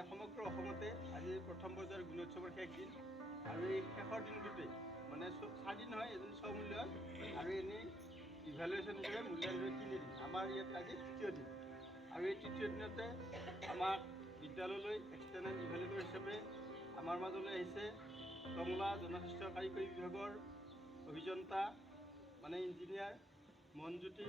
মানে সমগ্ৰ অসমতে আজি প্ৰথম পৰ্যায়ৰ গুণোৎসৱৰ শেষ দিন আৰু এই শেষৰ দিনটোতে মানে 4 দিন হয় এজন স্বমূল্যায়ন আৰু এনেই ইভালুৱেশ্যন হিচাপে মূল্যায়ন হৈ 3 দিন আমাৰ ইয়াত আজি তৃতীয় দিন আৰু এই তৃতীয় দিনতে আমাক বিদ্যালয়লৈ এক্সটাৰ্নেল ইভালুৱেটৰ হিচাপে আমাৰ মাজলৈ আহিছে টংলা জনস্বাস্থ্য কাৰিকৰী বিভাগৰ অভিযন্তা মানে ইঞ্জিনিয়াৰ মনজ্যোতি